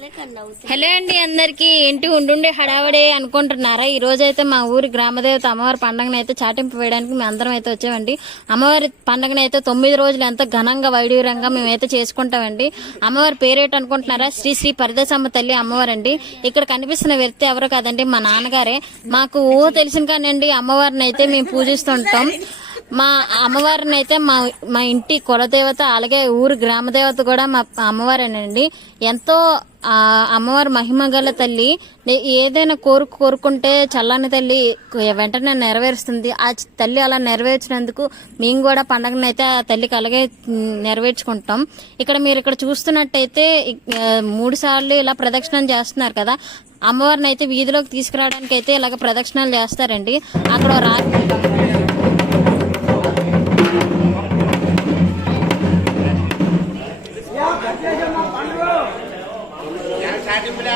Hello అండి, అందరికి ఏంటి ఉండుండే హడావడే అనుకుంటున్నారా? ఈ రోజు అయితే మా ఊరి గ్రామదేవత అమ్మవారి పండుగను అయితే చాటింపు వేయడానికి మేము అందరం అయితే వచ్చామండి. అమ్మవారి పండుగను అయితే 9 రోజులు ఎంతో ఘనంగా వైడూరంగా మేమైతే చేసుకుంటామండి. అమ్మవారి పేరేట అనుకుంటున్నారా? శ్రీ శ్రీ పరిదశమ్మ తల్లి అమ్మవారు అండి. ఇక్కడ కనిపిస్తున్న వ్యక్తి ఎవరో కాదండి, మా నాన్నగారే. మాకు తెలిసిన కానండి అమ్మవారిని అయితే మేము పూజిస్తుంటాం. మా అమ్మవారిని అయితే మా ఇంటి కులదేవత, అలాగే ఊరు గ్రామదేవత కూడా మా అమ్మవారేనండి. ఎంతో అమ్మవారి మహిమ గల తల్లి. ఏదైనా కోరుకుంటే చల్లని తల్లి వెంటనే నెరవేరుస్తుంది. ఆ తల్లి అలా నెరవేర్చినందుకు మేము కూడా పండగను అయితే ఆ తల్లికి అలాగే నెరవేర్చుకుంటాం. ఇక్కడ మీరు ఇక్కడ చూస్తున్నట్టయితే 3 సార్లు ఇలా ప్రదక్షిణం చేస్తున్నారు కదా. అమ్మవారిని అయితే వీధిలోకి తీసుకురావడానికి అయితే ఇలాగ ప్రదక్షిణాలు చేస్తారండి. అక్కడ సాటింపులు